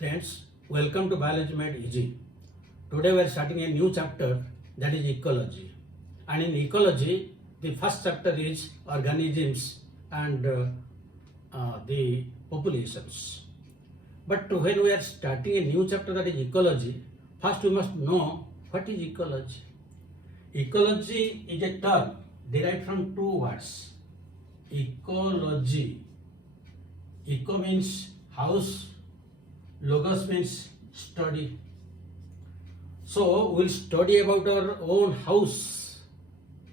Friends, welcome to Biology Made Easy. Today we are starting a new chapter, that is ecology. And in ecology, the first chapter is organisms and the populations. But when we are starting a new chapter, that is ecology, first we must know what is ecology. Ecology is a term derived from two words. Ecology. Eco means house, logos means study. So we'll study about our own house.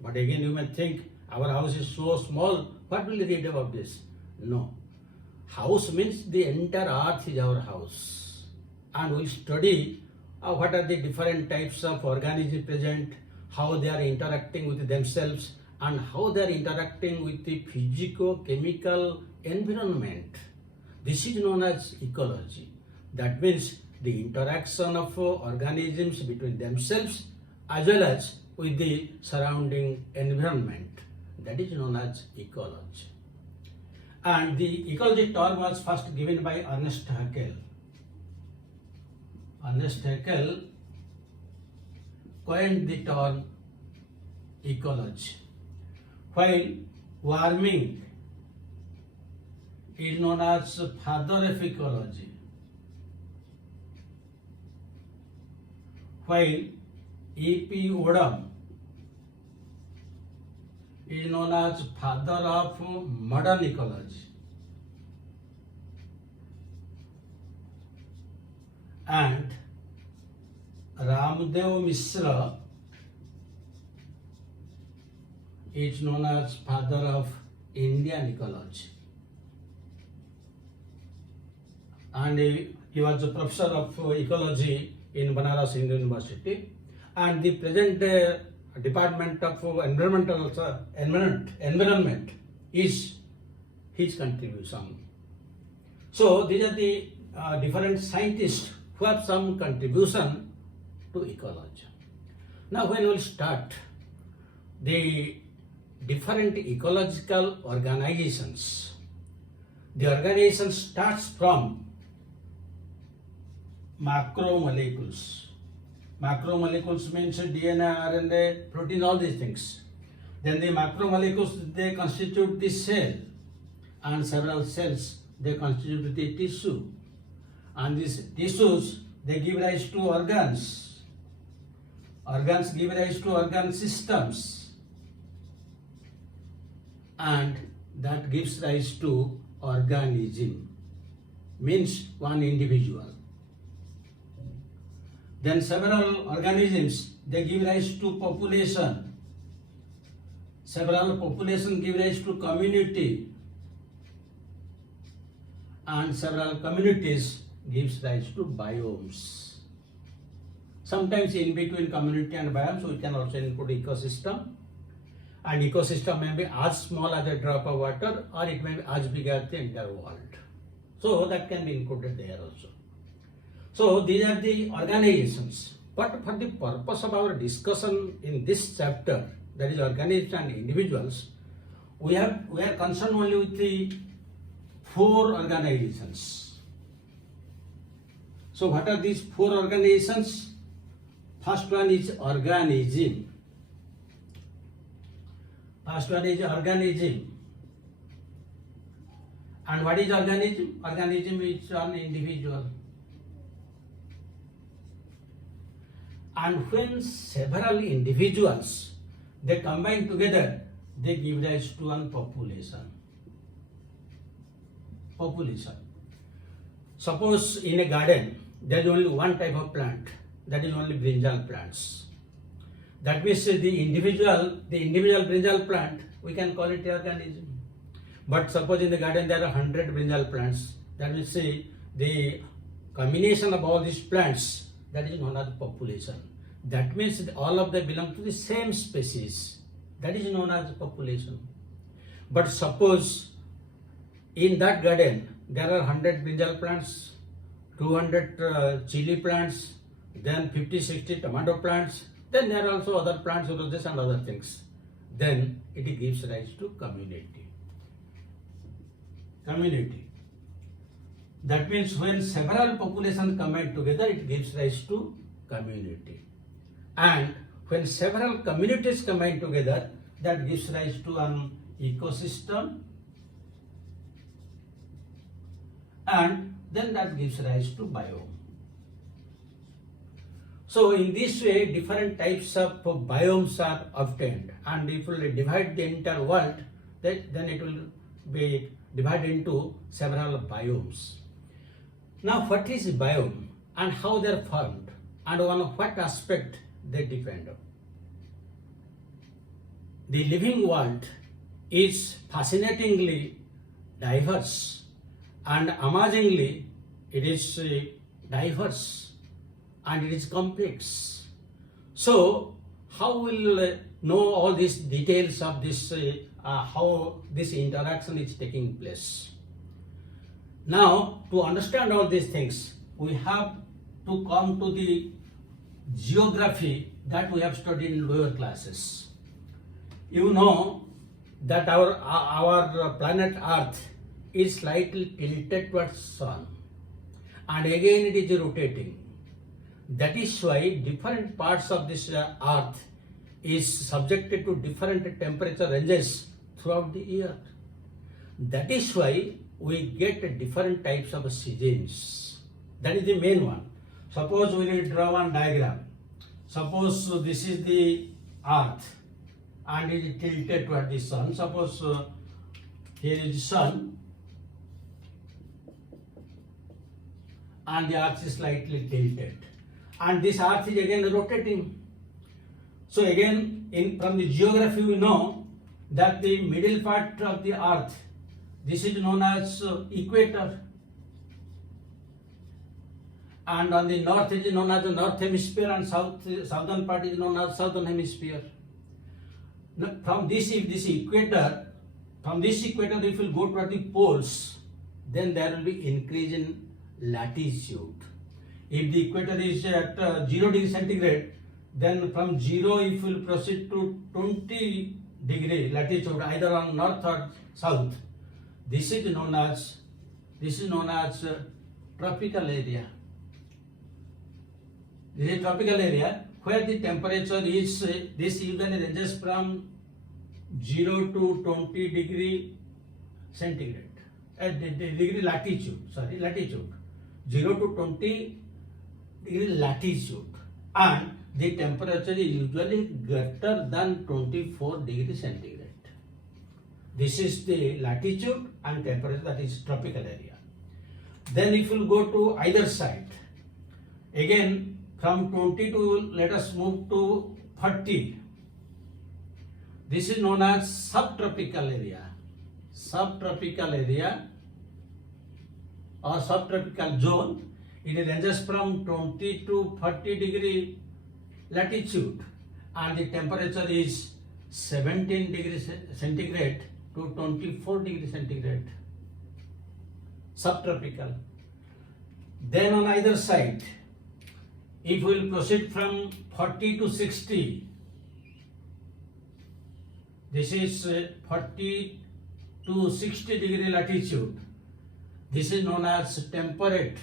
But again you may think our house is so small, what will you read about this? No. House means the entire earth is our house. And we'll study what are the different types of organisms present, how they are interacting with themselves, and how they are interacting with the physico-chemical environment. This is known as ecology. That means the interaction of organisms between themselves as well as with the surrounding environment. That is known as ecology. And the ecology term was first given by Ernest Haeckel. Ernest Haeckel coined the term ecology, while warming is known as father of ecology, while E.P. Odum is known as father of modern ecology, and Ramdev Misra is known as father of Indian ecology. And he was a professor of ecology in Banaras Hindu University, and the present Department of Environment is his contribution. So these are the different scientists who have some contribution to ecology. Now when we'll start the different ecological organizations, the organization starts from macromolecules. Macromolecules means DNA, RNA, protein, all these things. Then the macromolecules, they constitute the cell, and several cells, they constitute the tissue. And these tissues, they give rise to organs. Organs give rise to organ systems. And that gives rise to organism, means one individual. Then several organisms, they give rise to population. Several population give rise to community. And several communities gives rise to biomes. Sometimes in between community and biomes, we can also include ecosystem. And ecosystem may be as small as a drop of water, or it may be as big as the entire world. So that can be included there also. So these are the organizations. But for the purpose of our discussion in this chapter, that is organisms and individuals, we are concerned only with the four organizations. So what are these four organizations? First one is organism. First one is organism. And what is organism? Organism is an individual. And when several individuals, they combine together, they give rise to one population. Population. Suppose in a garden, there is only one type of plant, that is only brinjal plants. That means the individual brinjal plant, we can call it organism. But suppose in the garden there are 100 brinjal plants, that means the combination of all these plants, that is known as population. That means all of them belong to the same species. That is known as population. But suppose in that garden there are 100 brinjal plants, 200 chili plants, then 50-60 tomato plants, then there are also other plants, roses and other things. Then it gives rise to community. That means when several populations combine together, it gives rise to community. And when several communities combine together, that gives rise to an ecosystem, and then that gives rise to biome. So in this way, different types of biomes are obtained, and if we divide the entire world, then it will be divided into several biomes. Now, what is biome and how they are formed, and on what aspect they depend on? The living world is fascinatingly diverse, and amazingly it is diverse and it is complex. So how will know all these details of this, how this interaction is taking place? Now, to understand all these things, we have to come to the geography that we have studied in lower classes. You know that our planet Earth is slightly tilted towards sun, and again it is rotating. That is why different parts of this Earth is subjected to different temperature ranges throughout the year. That is why we get different types of seasons. That is the main one. Suppose we will draw one diagram. Suppose this is the Earth and it is tilted toward the sun. Suppose here is the sun and the Earth is slightly tilted, and this Earth is again rotating. So again, from the geography we know that the middle part of the Earth, this is known as equator, and on the north it is known as the north hemisphere, and southern part is known as southern hemisphere. Now, from this equator, if you go to the poles, then there will be increase in latitude. If the equator is at 0 degree centigrade, then from 0 if you will proceed to 20 degree latitude, either on north or south, this is known as tropical area. This is tropical area where the temperature is, this usually ranges from 0 to 20 degree centigrade, degree latitude, 0 to 20 degree latitude, and the temperature is usually greater than 24 degree centigrade. This is the latitude and temperature, that is tropical area. Then if you go to either side, again from 20 to, let us move to 30. This is known as subtropical area. Subtropical area or subtropical zone. It ranges from 20 to 30 degree latitude, and the temperature is 17 degrees centigrade to 24 degrees centigrade. Subtropical. Then on either side, if we will proceed from 40 to 60, this is 40 to 60 degree latitude. This is known as temperate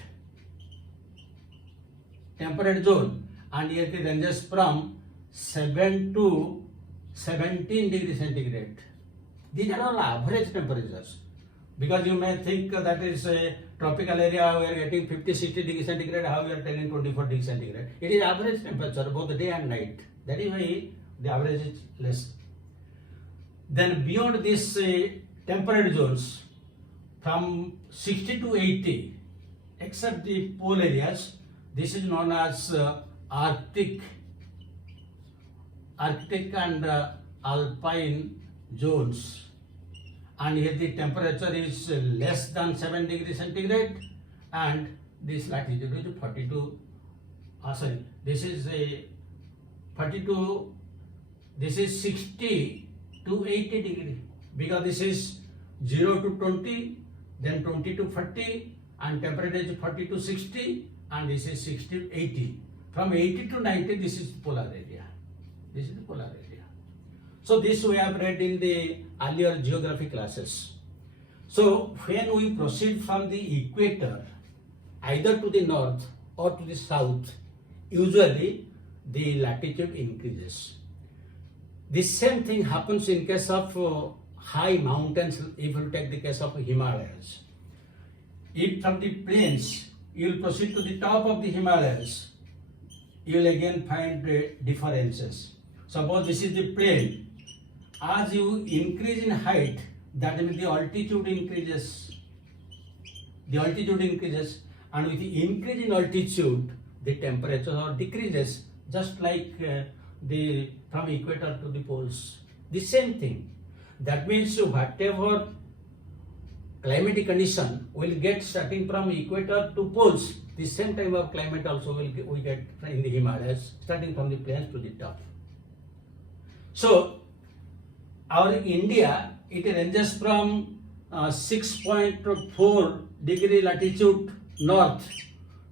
zone, and here it ranges from 7 to 17 degree centigrade. These are all average temperatures, because you may think that is a tropical area, we are getting 50-60 degree centigrade, how we are telling 24 degree centigrade. It is average temperature both day and night. That is why the average is less. Then beyond these temperate zones, from 60 to 80, except the pole areas, this is known as Arctic and alpine zones, and here the temperature is less than 7 degrees centigrade, and this latitude is 42. This is a 42. This is 60 to 80 degree, because this is 0 to 20, then 20 to 40, and temperature is 40 to 60, and this is 60 to 80. From 80 to 90, this is polar area. This is the polar area. So this we have read in the earlier geography classes. So when we proceed from the equator, either to the north or to the south, usually the latitude increases. The same thing happens in case of high mountains. If you take the case of Himalayas, if from the plains you will proceed to the top of the Himalayas, you will again find differences. Suppose this is the plain. As you increase in height, that means the altitude increases. The altitude increases, and with the increase in altitude, the temperature decreases, just like the from equator to the poles. The same thing. That means whatever climatic condition will get starting from equator to poles, the same type of climate also we get in the Himalayas, starting from the plains to the top. So our India, it ranges from 6.4 degree latitude north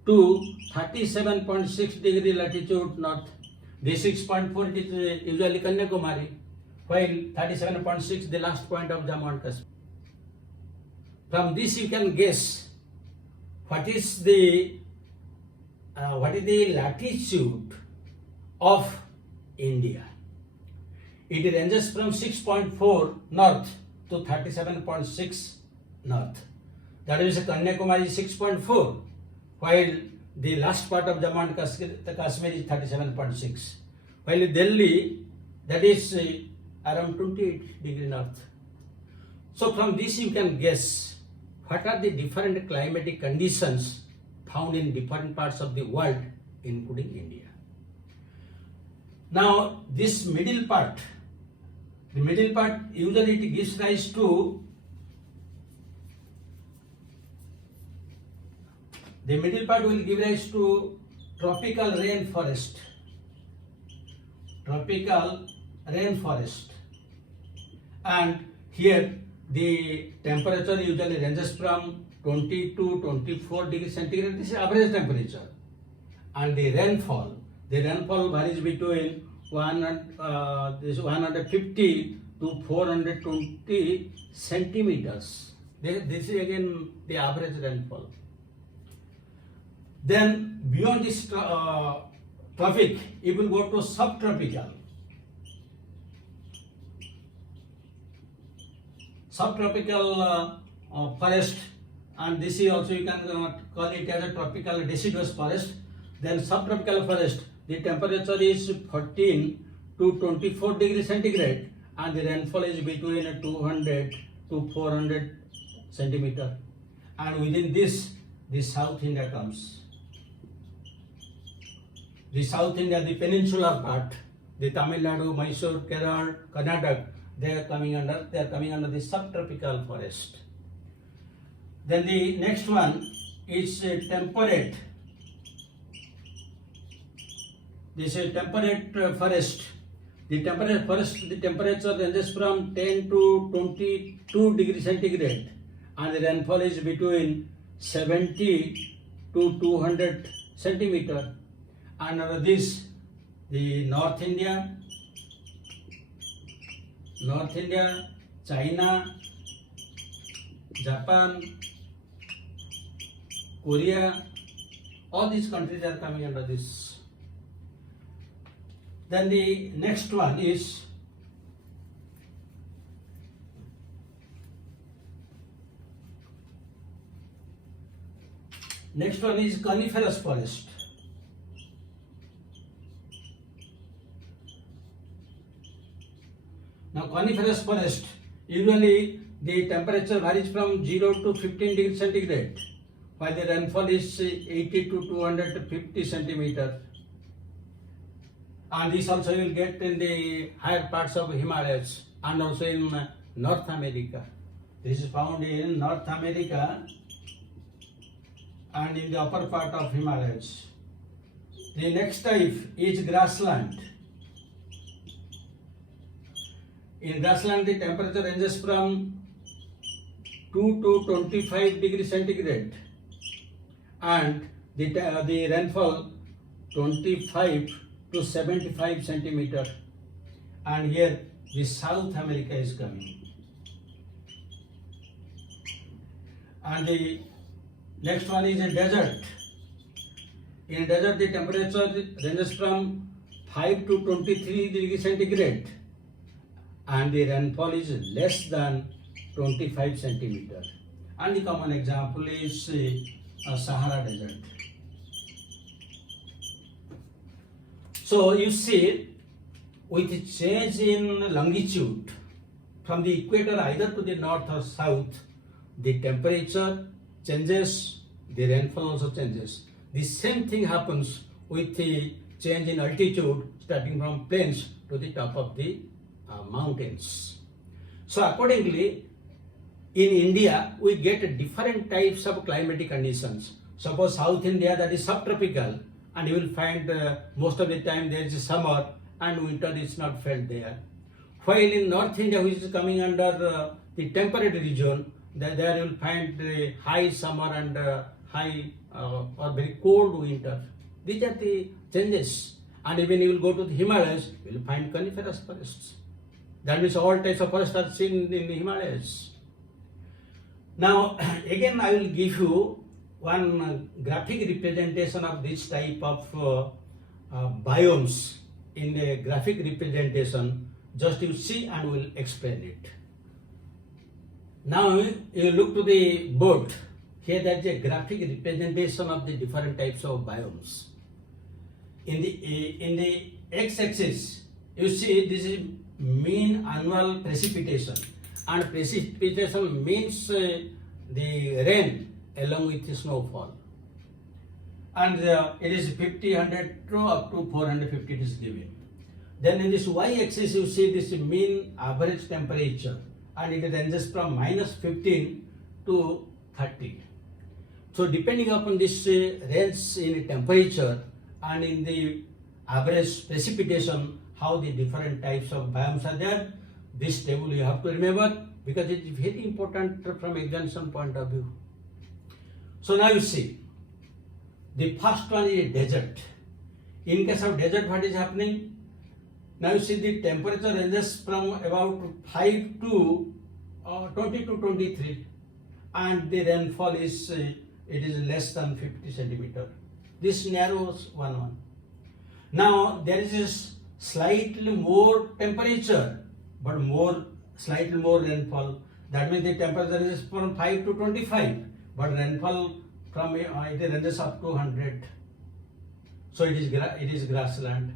to 37.6 degree latitude north. The 6.4 is usually Kanyakumari, while 37.6 the last point of Jammu and Kashmir. From this you can guess what is the latitude of India. It ranges from 6.4 north to 37.6 north. That is Kanyakumari 6.4, while the last part of Jammu and Kashmir is 37.6. While Delhi, that is around 28 degree north. So from this you can guess what are the different climatic conditions found in different parts of the world, including India. Now this middle part, usually it gives rise to will give rise to tropical rainforest. And here the temperature usually ranges from 20 to 24 degrees centigrade. This is average temperature. And the rainfall varies between 150 to 420 centimeters. This is again the average rainfall. Then beyond this tropic, it will go to subtropical. Forest, and this is also you can call it as a tropical deciduous forest. Then subtropical forest, the temperature is 14 to 24 degrees centigrade, and the rainfall is between 200 to 400 centimeter. And within this, the South India comes. The South India, the peninsular part, the Tamil Nadu, Mysore, Kerala, Karnataka, they are coming under the subtropical forest. Then the next one is temperate. This is temperate forest. The temperate forest, the temperature ranges from 10 to 22 degrees centigrade, and the rainfall is between 70 to 200 centimeter. And under this, the North India, China, Japan, Korea, all these countries are coming under this. Then the next one is coniferous forest. Now coniferous forest, usually the temperature varies from 0 to 15 degrees centigrade, while the rainfall is 80 to 250 centimeter. And this also you will get in the higher parts of Himalayas and also in North America. This is found in North America and in the upper part of Himalayas. The next type is grassland. In grassland, the temperature ranges from 2 to 25 degrees centigrade, and the rainfall 25 to 75 centimeter. And here the South America is coming. And the next one is a desert. In desert, the temperature ranges from 5 to 23 degrees centigrade, and the rainfall is less than 25 centimeter. And the common example is Sahara Desert. So you see, with change in longitude from the equator either to the north or south, the temperature changes, the rainfall also changes. The same thing happens with the change in altitude starting from plains to the top of the mountains. So accordingly, in India, we get different types of climatic conditions. Suppose South India, that is subtropical, and you will find most of the time there is summer and winter is not felt there. While in North India, which is coming under the temperate region, there you will find high summer and high or very cold winter. These are the changes. And even you will go to the Himalayas, you will find coniferous forests. That means all types of forests are seen in the Himalayas. Now, again, I will give you one graphic representation of this type of biomes in a graphic representation. Just you see and we'll explain it. Now, you look to the board. Here, there is a graphic representation of the different types of biomes. In the x-axis, you see this is mean annual precipitation, and precipitation means the rain along with the snowfall, and it is 50, 100 to up to 450 it is given. Then in this y-axis you see this mean average temperature, and it ranges from -15 to 30. So depending upon this range in temperature and in the average precipitation, how the different types of biomes are there, this table you have to remember because it is very important from examination point of view. So now you see, the first one is desert. In case of desert, what is happening? Now you see the temperature ranges from about 5 to 20 to 23, and the rainfall is it is less than 50 centimeter. This narrows one. Now there is a slightly more temperature, but slightly more rainfall. That means the temperature is from 5 to 25, but rainfall from it ranges up to 100. So it is grassland.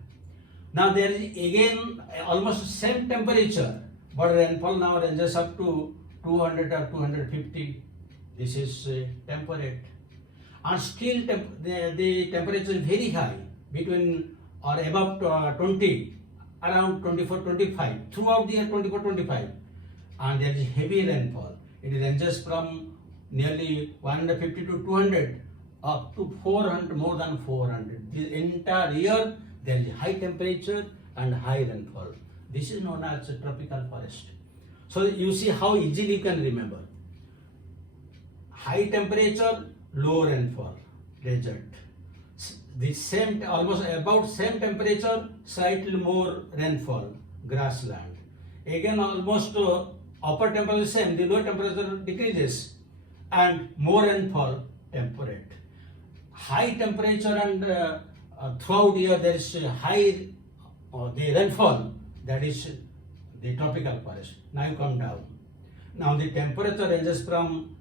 Now there is again almost same temperature, but rainfall now ranges up to 200 or 250. This is temperate. And still the temperature is very high, between or above 20, around 24, 25, throughout the year 24, 25. And there is heavy rainfall. It ranges from nearly 150 to 200 up to 400, more than 400. The entire year there is high temperature and high rainfall. This is known as a tropical forest. So you see how easily you can remember. High temperature, low rainfall, desert. The same, almost about same temperature, slightly more rainfall, grassland. Again, almost upper temperature same, the lower temperature decreases, and more rainfall, temperate. High temperature and throughout year there is high the rainfall, that is the tropical forest. Now you come down. Now the temperature ranges from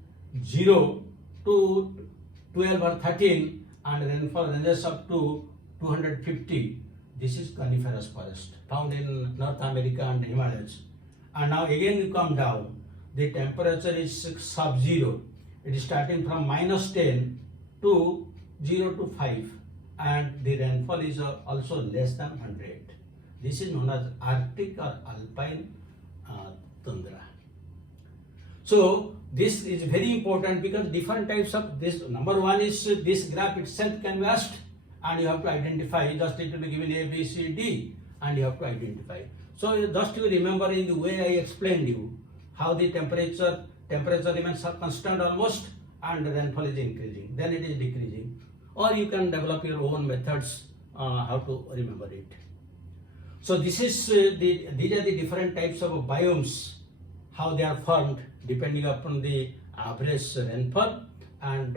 0 to 12 or 13, and rainfall ranges up to 250. This is coniferous forest found in North America and Himalayas. And now again you come down. The temperature is sub-zero. It is starting from -10 to 0 to 5, and the rainfall is also less than 100. This is known as Arctic or alpine tundra. So this is very important because different types of this. Number one is this graph itself can be asked, and you have to identify. Just it will be given A, B, C, D, and you have to identify. So just you remember in the way I explained you how the temperature remains constant almost, and the rainfall is increasing. Then it is decreasing, or you can develop your own methods how to remember it. So this is these are the different types of biomes, how they are formed depending upon the average rainfall and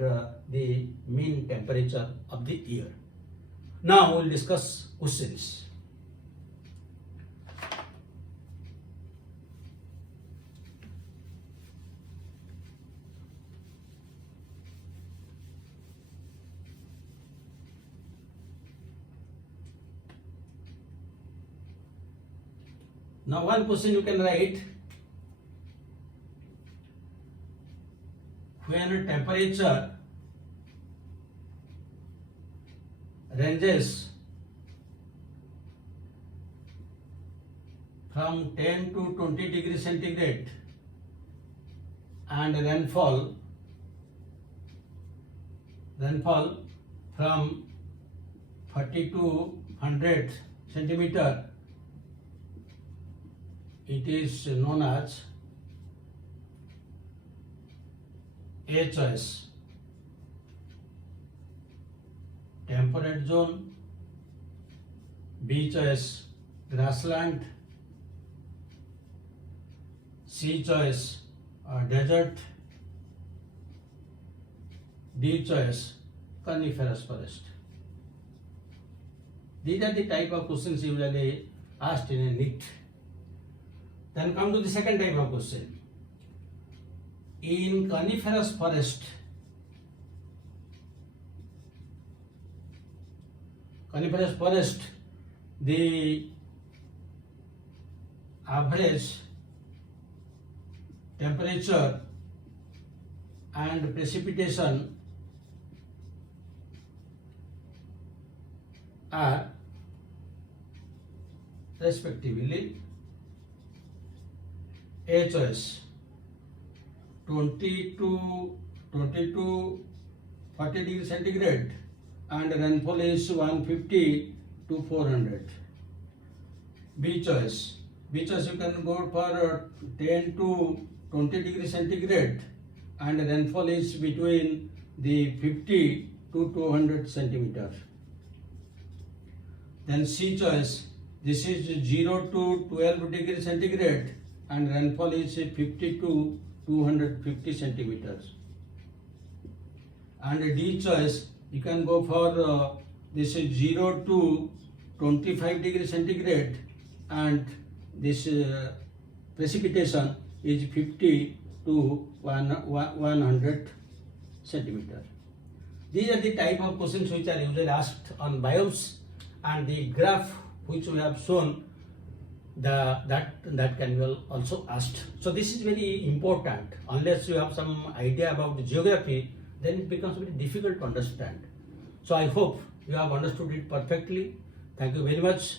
the mean temperature of the year. Now we will discuss questions. Now one question you can write: when temperature ranges from 10 to 20 degrees centigrade and rainfall from 40 to 100 centimeter, it is known as A choice, temperate zone; B choice, grassland; C choice, desert; D choice, coniferous forest. These are the type of questions usually asked in a NEET. Then come to the second type of question. In coniferous forest, the average temperature and precipitation are respectively A choice 20 to 40 degrees centigrade and rainfall is 150 to 400. B choice you can go for 10 to 20 degrees centigrade and rainfall is between the 50 to 200 centimeters. Then C choice, this is 0 to 12 degrees centigrade and rainfall is 50 to 250 centimeters. And D choice, you can go for this is 0 to 25 degrees centigrade and this precipitation is 50 to 100 centimeters. These are the type of questions which are usually asked on biomes, and the graph which we have shown that can be also asked. So this is very important. Unless you have some idea about the geography, then it becomes very difficult to understand. So I hope you have understood it perfectly. Thank you very much.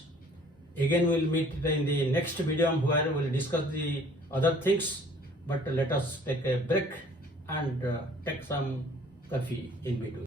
Again we will meet in the next video where we will discuss the other things, but let us take a break and take some coffee in between.